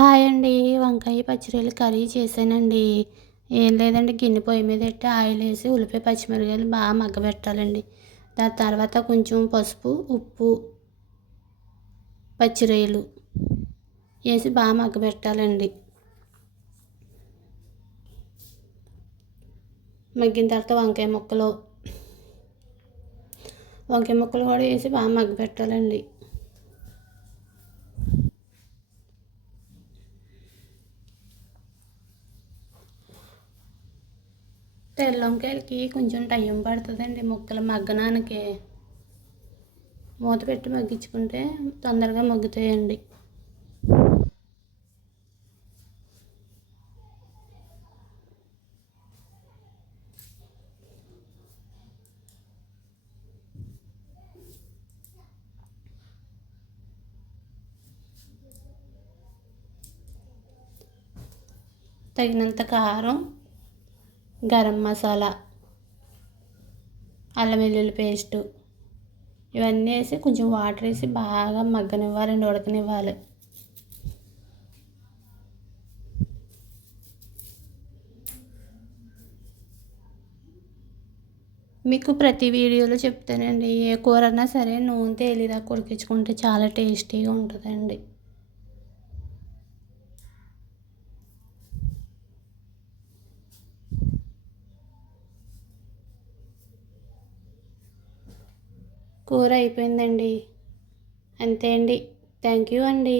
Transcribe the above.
Hi అండి. వంకాయ పచ్చిరొయ్యలు curry చేశానండి. ఏం లేదండి, గిన్నె పొయ్యి మీద పెట్టి ఆయిల్ వేసి ఉల్లిపాయ పచ్చిమిరపకాయలు బాగా మగ్గబెట్టాలండి. దాని తర్వాత కొంచెం పసుపు, ఉప్పు, పచ్చిరొయ్యలు వేసి బాగా మగ్గబెట్టాలండి. మగ్గిన తర్వాత వంకాయ ముక్కలు కూడా వేసి బాగా మగ్గబెట్టాలండి. తెల్ల వంకాయలకి కొంచెం టైం పడుతుందండి ముక్కలు మగ్గడానికి. మూత పెట్టి మగ్గించుకుంటే తొందరగా మగ్గుతాయండి. తగినంత కారం, గరం మసాలా, అల్లం వెల్లుల్లి పేస్టు ఇవన్నీ వేసి కొంచెం వాటర్ వేసి బాగా మగ్గనివ్వాలండి, ఉడకనివ్వాలి. మీకు ప్రతి వీడియోలో చెప్తానండి, ఏ కూర అన్నా సరే నూనె తేలిదాకా ఉడికించుకుంటే చాలా టేస్టీగా ఉంటుందండి. కూర అయిపోయిందండి. అంతే అండి. థ్యాంక్ యూ అండి.